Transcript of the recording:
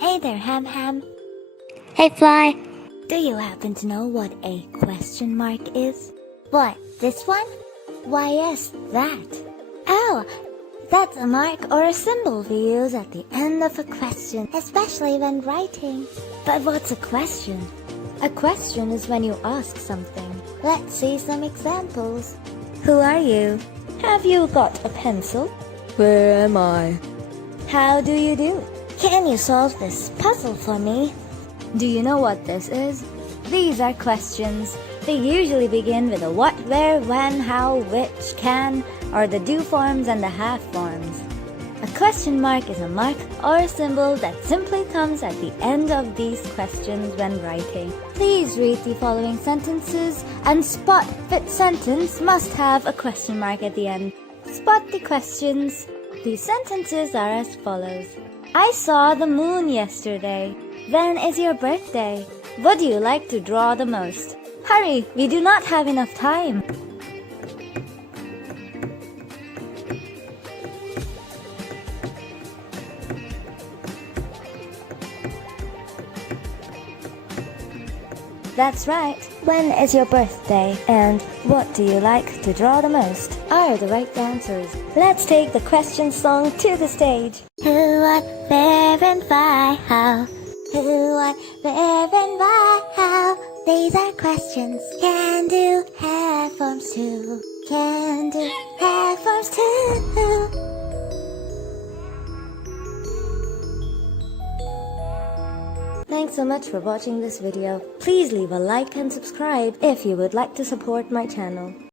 Hey there, Ham Ham. Hey Fly, Do you happen to know what a question mark is? what, this one? Why, yes, that. Oh, that's a mark or a symbol we use at the end of a question, especially when writing. But what's a question? A question is when you ask something. Let's see some examples. Who are you? Have you got a pencil? Where am I? How do you do? Can you solve this puzzle for me? Do you know what this is? These are questions. They usually begin with a what, where, when, how, which, can, or the do forms and the have forms. A question mark is a mark or a symbol that simply comes at the end of these questions when writing. Please read the following sentences and spot which sentence must have a question mark at the end. Spot the questions. The sentences are as follows. I saw the moon yesterday. When is your birthday? What do you like to draw the most? Hurry, we do not have enough time. That's right. When is your birthday? And what do you like to draw the most? Are the right answers. Let's take the question song to the stage. Who, what, where, and why, how? Who, what, where, and why, how? These are questions. Can do, have forms too. Can do, have forms too. Thanks so much for watching this video. Please leave a like and subscribe if you would like to support my channel.